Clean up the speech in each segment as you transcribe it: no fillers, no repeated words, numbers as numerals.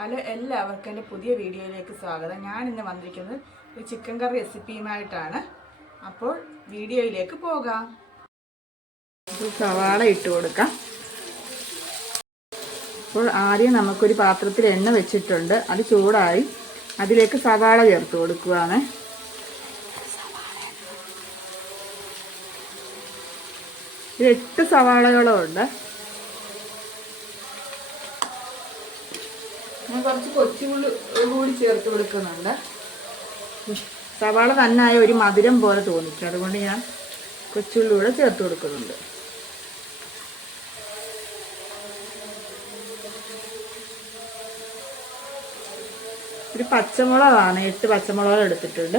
Hello, എല്ലാവർക്കും എൻ്റെ പുതിയ വീഡിയോയിലേക്ക് സ്വാഗതം. ഞാൻ ഇന്ന് വന്നിരിക്കുന്നത് ഒരു ചിക്കൻ കറി റെസിപ്പിയുമായിട്ടാണ്. അപ്പോൾ വീഡിയോയിലേക്ക് പോകാം. സവാള ഇട്ട് കൊടുക്കാം. അപ്പോൾ ആദ്യം നമുക്കൊരു പാത്രത്തിൽ എണ്ണ വെച്ചിട്ടുണ്ട്. അത് ചൂടായി അതിലേക്ക് സവാള ചേർത്ത് കൊടുക്കുകയാണ്. ഇത് 8 സവാളകളും ഉണ്ട്. ഞാൻ കുറച്ച് കൊച്ചുള്ളി കൂടി ചേർത്ത് കൊടുക്കുന്നുണ്ട്. സവാള തന്നായ ഒരു മധുരം പോലെ തോന്നിക്കും, അതുകൊണ്ട് ഞാൻ കൊച്ചുള്ളി കൂടെ ചേർത്ത് കൊടുക്കുന്നുണ്ട്. ഒരു പച്ചമുളകാണ്, 8 പച്ചമുളക് എടുത്തിട്ടുണ്ട്.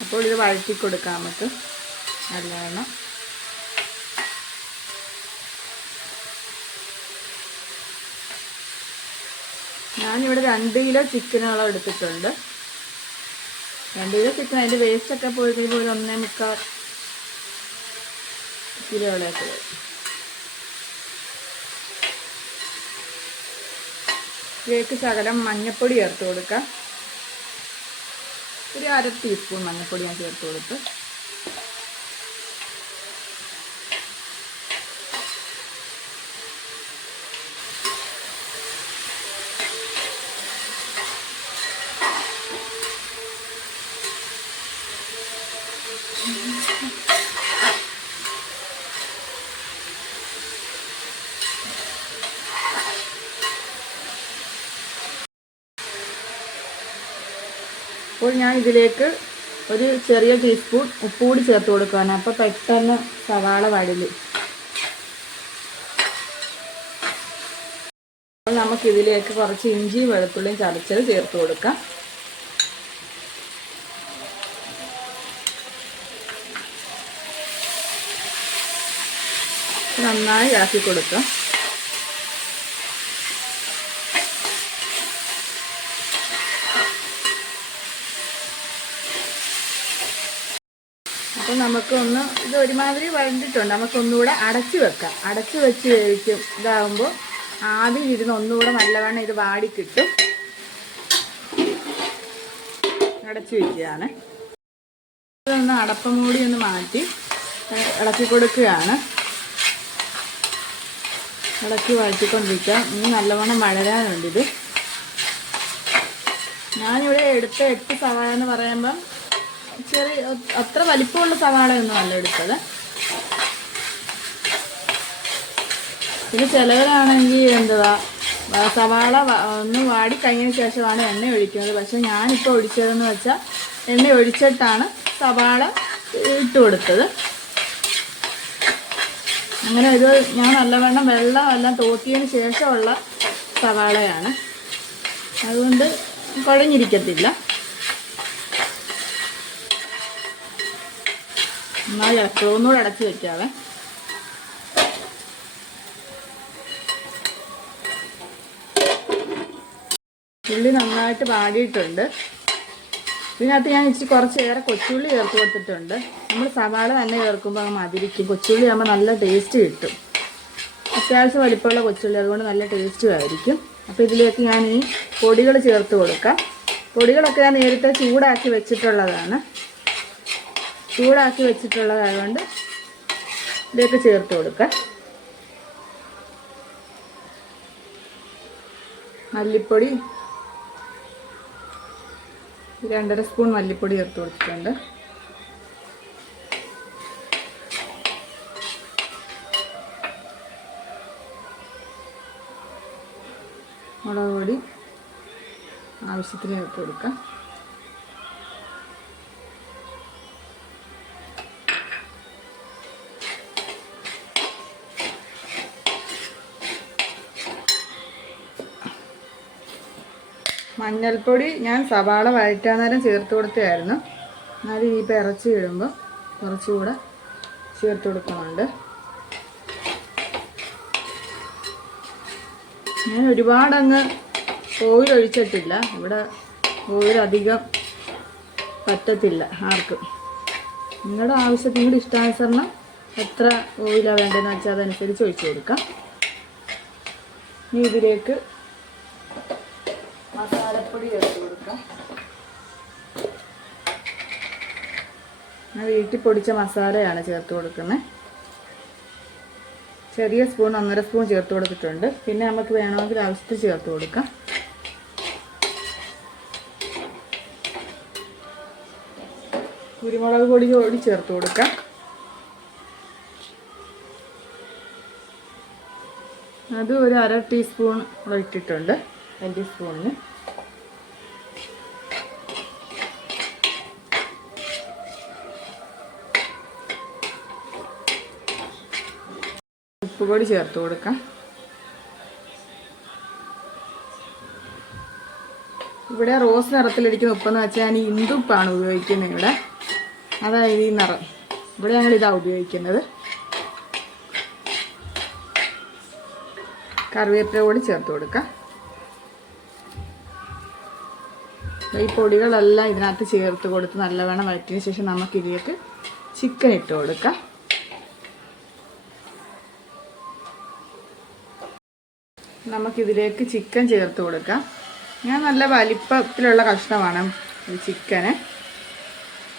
അപ്പോൾ ഇത് വഴറ്റി കൊടുക്കാം നമുക്ക് നല്ലവണ്ണം. ഞാനിവിടെ 2 കിലോ ചിക്കനോളം എടുത്തിട്ടുണ്ട്. 2 കിലോ ചിക്കൻ, അതിൻ്റെ വേസ്റ്റൊക്കെ പോയി കഴിയുമ്പോൾ 1.25 കിലോളൊക്കെ വരും. ഇതിലേക്ക് ശകലം മഞ്ഞൾപ്പൊടി ചേർത്ത് കൊടുക്കാം. ഒരു 1/2 ടീസ്പൂൺ മഞ്ഞൾപ്പൊടി ഞാൻ ചേർത്ത് കൊടുത്തു. അപ്പോൾ ഞാൻ ഇതിലേക്ക് ഒരു ചെറിയ ടീസ്പൂൺ ഉപ്പ് കൂടി ചേർത്ത് കൊടുക്കുകയാണ്. അപ്പോൾ പെട്ടെന്ന് സവാള വഴലും. അപ്പോൾ നമുക്കിതിലേക്ക് കുറച്ച് ഇഞ്ചിയും വെളുത്തുള്ളിയും ചതച്ചത് ചേർത്ത് കൊടുക്കാം. നന്നായി ഇളക്കി കൊടുക്കാം. അപ്പോൾ നമുക്കൊന്ന് ഇത് ഒരുമാതിരി വഴണ്ടിട്ടുണ്ട്. നമുക്കൊന്നുകൂടെ അടച്ചു വെക്കാം. അടച്ചു വെച്ച് കഴിക്കും. ഇതാകുമ്പോൾ ആദ്യം ഇരുന്ന് ഒന്നുകൂടെ നല്ലവണ്ണം ഇത് വാടി കിട്ടും. അടച്ചു വയ്ക്കുകയാണ്. ഇതൊന്ന് അടപ്പം മൂടി ഒന്ന് മാറ്റി ഇളക്കി കൊടുക്കുകയാണ്. ഇളക്കി വഴറ്റിക്കൊണ്ടിരിക്കാം. ഇനി നല്ലവണ്ണം വഴരാനുണ്ട്. ഇത് ഞാനിവിടെ എടുത്ത 8 സവാള എന്ന് പറയുമ്പം ചെറിയ അത്ര വലിപ്പമുള്ള സവാളയൊന്നും അല്ല എടുത്തത്. പിന്നെ ചിലവരാണെങ്കിൽ എന്തുവാ സവാള ഒന്ന് വാടി കഴിഞ്ഞതിന് ശേഷമാണ് എണ്ണ ഒഴിക്കുന്നത്. പക്ഷെ ഞാനിപ്പോൾ ഒഴിച്ചതെന്ന് വെച്ചാൽ എണ്ണ ഒഴിച്ചിട്ടാണ് സവാള ഇട്ട് കൊടുത്തത്. അങ്ങനെ ഇത് ഞാൻ നല്ലവണ്ണം വെള്ളം എല്ലാം തോത്തിയതിന് ശേഷമുള്ള സവാളയാണ്, അതുകൊണ്ട് കുഴഞ്ഞിരിക്കത്തില്ല. എന്നാൽ ഒന്നുകൂടെ അടച്ച് വയ്ക്കാവേ. ഉള്ളി നന്നായിട്ട് വാടിയിട്ടുണ്ട്. ഇതിനകത്ത് ഞാൻ ഇച്ചിരി കുറച്ചേറെ കൊച്ചുള്ളി ചേർത്ത് കൊടുത്തിട്ടുണ്ട്. നമ്മൾ സവാള തന്നെ ചേർക്കുമ്പോൾ അങ്ങ് മതിരിക്കും. കൊച്ചുള്ളി ആകുമ്പോൾ നല്ല ടേസ്റ്റ് കിട്ടും. അത്യാവശ്യം വലിപ്പമുള്ള കൊച്ചുള്ളി, അതുകൊണ്ട് നല്ല ടേസ്റ്റും ആയിരിക്കും. അപ്പോൾ ഇതിലേക്ക് ഞാൻ ഈ പൊടികൾ ചേർത്ത് കൊടുക്കാം. പൊടികളൊക്കെ ഞാൻ നേരത്തെ ചൂടാക്കി വെച്ചിട്ടുള്ളതാണ്. ചൂടാക്കി വെച്ചിട്ടുള്ളതായതുകൊണ്ട് ഇതിലേക്ക് ചേർത്ത് കൊടുക്കാം. മല്ലിപ്പൊടി 2.5 സ്പൂൺ മല്ലിപ്പൊടി ചേർത്ത് കൊടുത്തിട്ടുണ്ട്. മുളക് പൊടി ആവശ്യത്തിന് ചേർത്ത് കൊടുക്കാം. മഞ്ഞൾപ്പൊടി ഞാൻ സവാള വഴറ്റാൻ നേരം ചേർത്ത് കൊടുത്തതായിരുന്നു. എന്നാലും ഇനിയിപ്പോൾ ഇറച്ചി ഇടുമ്പോൾ കുറച്ചുകൂടെ ചേർത്ത് കൊടുക്കുന്നുണ്ട്. ഞാൻ ഒരുപാടങ്ങ് ഓയിൽ ഒഴിച്ചിട്ടില്ല. ഇവിടെ ഓയിൽ അധികം പറ്റത്തില്ല ആർക്കും. നിങ്ങളുടെ ആവശ്യത്തിന്, നിങ്ങളുടെ ഇഷ്ടാനുസരണം എത്ര ഓയിലാണ് വേണ്ടതെന്ന് വെച്ചാൽ അതനുസരിച്ച് ഒഴിച്ച് കൊടുക്കാം. ഇനി ഇതിലേക്ക് മസാലപ്പൊടി ചേർത്ത് കൊടുക്കാം. ഞാൻ വീട്ടിൽ പൊടിച്ച മസാലയാണ് ചേർത്ത് കൊടുക്കുന്നത്. ചെറിയ സ്പൂൺ 1.5 സ്പൂൺ ചേർത്ത് കൊടുത്തിട്ടുണ്ട്. പിന്നെ നമുക്ക് വേണമെങ്കിൽ ആവശ്യത്തിൽ ചേർത്ത് കൊടുക്കാം. കുരുമുളക് പൊടി കൂടി ചേർത്ത് കൊടുക്കാം. അത് ഒരു 1/2 ടീസ്പൂൺ ഇട്ടിട്ടുണ്ട്, 1 ടീസ്പൂണിന്. ഉപ്പ് പൊടി ചേർത്ത് കൊടുക്കാം. ഇവിടെ റോസ് നിറത്തിലിരിക്കുന്ന ഉപ്പെന്ന് വെച്ചാൽ ഞാൻ ഇന്ദുപ്പാണ് ഉപയോഗിക്കുന്നത്. ഇവിടെ അതായത് ഈ നിറം, ഇവിടെ ഞങ്ങൾ ഇതാണ് ഉപയോഗിക്കുന്നത്. കറിവേപ്പില കൂടി ചേർത്ത് കൊടുക്കാം. ഈ പൊടികളെല്ലാം ഇതിനകത്ത് ചേർത്ത് കൊടുത്ത് നല്ലവണ്ണം വഴറ്റിയതിന് ശേഷം നമുക്കിതിലേക്ക് ചിക്കൻ ഇട്ട് കൊടുക്കാം. നമുക്കിതിലേക്ക് ചിക്കൻ ചേർത്ത് കൊടുക്കാം. ഞാൻ നല്ല വലിപ്പത്തിലുള്ള കഷ്ണമാണ് ഈ ചിക്കന്.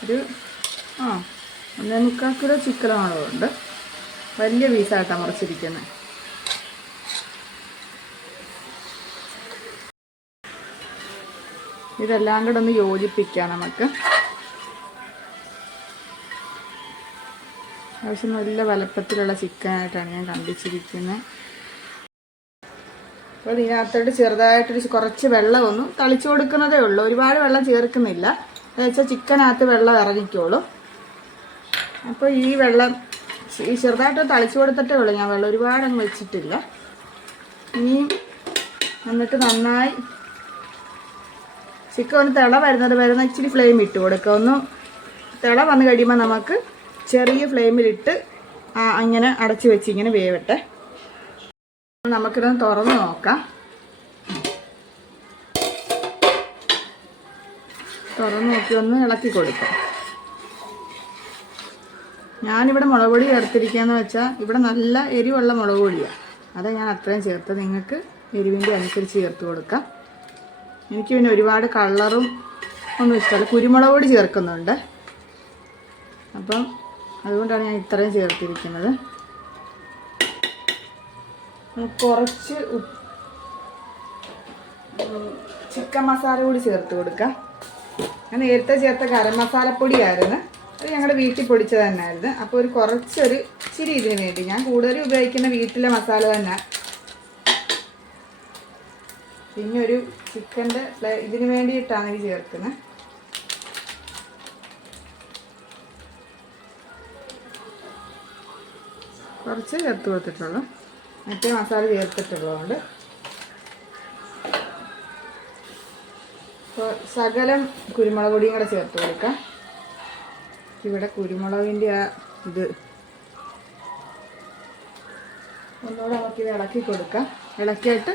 ഒരു 1.25 കിലോ ചിക്കനാണുണ്ട്. വലിയ പീസായിട്ടാണ് മുറിച്ചിരിക്കുന്നത്. ഇതെല്ലാം കൂടെ ഒന്ന് യോജിപ്പിക്കാം നമുക്ക്. ആവശ്യം നല്ല വലുപ്പത്തിലുള്ള ചിക്കനായിട്ടാണ് ഞാൻ കണ്ടിച്ചിരിക്കുന്നത്. അപ്പോൾ ഇതിനകത്തോട്ട് ചെറുതായിട്ടൊരു കുറച്ച് വെള്ളമൊന്നും തളിച്ചു കൊടുക്കുന്നതേ ഉള്ളൂ. ഒരുപാട് വെള്ളം ചേർക്കുന്നില്ല. എന്ന് വെച്ചാൽ ചിക്കനകത്ത് വെള്ളം ഇറങ്ങിക്കോളൂ. അപ്പോൾ ഈ വെള്ളം ഈ ചെറുതായിട്ട് തളിച്ചു കൊടുത്തിട്ടേ ഉള്ളൂ. ഞാൻ വെള്ളം ഒരുപാടങ്ങ് വെച്ചിട്ടില്ല. ഇനിയും എന്നിട്ട് നന്നായി ചിക്കൻ ഒന്ന് തിള വരുന്ന ഇച്ചിരി ഫ്ലെയിം ഇട്ട് കൊടുക്കുക. ഒന്ന് തിള വന്ന് കഴിയുമ്പോൾ നമുക്ക് ചെറിയ ഫ്ലെയിമിലിട്ട് ഇങ്ങനെ അടച്ച് വെച്ച് ഇങ്ങനെ വേവട്ടെ. നമുക്കിതൊന്ന് തുറന്ന് നോക്കാം. തുറന്ന് നോക്കി ഒന്ന് ഇളക്കി കൊടുക്കാം. ഞാനിവിടെ മുളക് പൊടി ചേർത്തിരിക്കുകയെന്ന് വെച്ചാൽ ഇവിടെ നല്ല എരിവുള്ള മുളക് പൊടിയാണ്. അതാണ് ഞാൻ അത്രയും ചേർത്തത്. നിങ്ങൾക്ക് എരിവിൻ്റെ അനുസരിച്ച് ചേർത്ത് കൊടുക്കാം. എനിക്ക് പിന്നെ ഒരുപാട് കളറും ഒന്നും ഇഷ്ടമല്ല. കുരുമുളക് പൊടി ചേർക്കുന്നുണ്ട്. അപ്പം അതുകൊണ്ടാണ് ഞാൻ ഇത്രയും ചേർത്തിരിക്കുന്നത്. കുറച്ച് ചിക്കൻ മസാല കൂടി ചേർത്ത് കൊടുക്കാം. ഞാൻ നേരത്തെ ചേർത്ത ഗരം മസാലപ്പൊടിയായിരുന്നു. അത് ഞങ്ങളുടെ വീട്ടിൽ പൊടിച്ചത് തന്നെയായിരുന്നു. അപ്പോൾ കുറച്ചൊരു ഇച്ചിരി ഇതിന് വേണ്ടി ഞാൻ കൂടുതലും ഉപയോഗിക്കുന്ന വീട്ടിലെ മസാല തന്നെ. പിന്നെ ഒരു ചിക്കൻ്റെ ഇതിന് വേണ്ടിയിട്ടാണ് ഇത് ചേർക്കുന്നത്. കുറച്ച് ചേർത്ത് കൊടുത്തിട്ടുള്ളൂ. മറ്റേ മസാല ചേർത്തിട്ടുള്ളതുകൊണ്ട് ശകലം കുരുമുളക് പൊടിയും കൂടെ ചേർത്ത് കൊടുക്കാം. ഇവിടെ കുരുമുളകിൻ്റെ ഇത് ഒന്നുകൂടെ നമുക്കിത് ഇളക്കി കൊടുക്കാം. ഇളക്കിയിട്ട്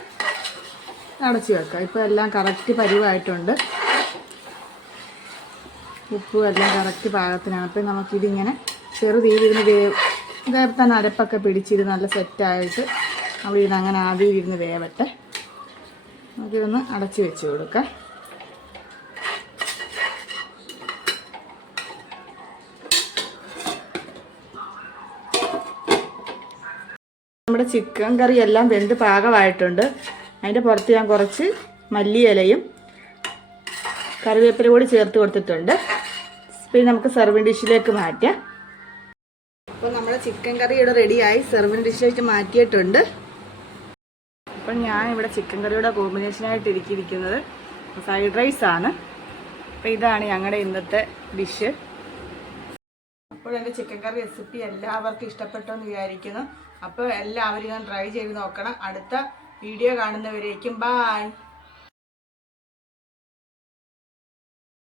അടച്ചു വെക്കാം. ഇപ്പോൾ എല്ലാം കറക്റ്റ് പരിവായിട്ടുണ്ട്. ഉപ്പും എല്ലാം കറക്റ്റ് പാകത്തിനാണ്. അപ്പോൾ നമുക്കിതിങ്ങനെ ചെറുതീയിൽ ഇരുന്ന് ഇതേപോലെ തന്നെ അരപ്പൊക്കെ പിടിച്ചിരുന്ന് നല്ല സെറ്റായിട്ട് അവിടെ ഇരുന്ന് അങ്ങനെ ആവിയിലിരുന്ന് വേവട്ടെ. നമുക്കിതൊന്ന് അടച്ചു വെച്ച് കൊടുക്കാം. നമ്മുടെ ചിക്കൻ കറി എല്ലാം വെന്ത് പാകമായിട്ടുണ്ട്. അതിൻ്റെ പുറത്ത് ഞാൻ കുറച്ച് മല്ലിയിലയും കറിവേപ്പില കൂടി ചേർത്ത് കൊടുത്തിട്ടുണ്ട്. പിന്നെ നമുക്ക് സെർവിങ് ഡിഷിലേക്ക് മാറ്റാം. അപ്പോൾ നമ്മുടെ ചിക്കൻ കറി ഇവിടെ റെഡിയായി സെർവിങ് ഡിഷിലേക്ക് മാറ്റിയിട്ടുണ്ട്. അപ്പോൾ ഞാൻ ഇവിടെ ചിക്കൻ കറിയുടെ കോമ്പിനേഷനായിട്ട് ഇരിക്കുന്നത് ഫ്രൈഡ് റൈസാണ്. അപ്പോൾ ഇതാണ് ഞങ്ങളുടെ ഇന്നത്തെ ഡിഷ്. അപ്പോൾ എൻ്റെ ചിക്കൻ കറി റെസിപ്പി എല്ലാവർക്കും ഇഷ്ടപ്പെട്ടെന്ന് വിചാരിക്കുന്നു. അപ്പോൾ എല്ലാവരും ഞാൻ ട്രൈ ചെയ്ത് നോക്കണം. അടുത്ത വീഡിയോ കാണുന്നവരേക്കും ബായ്.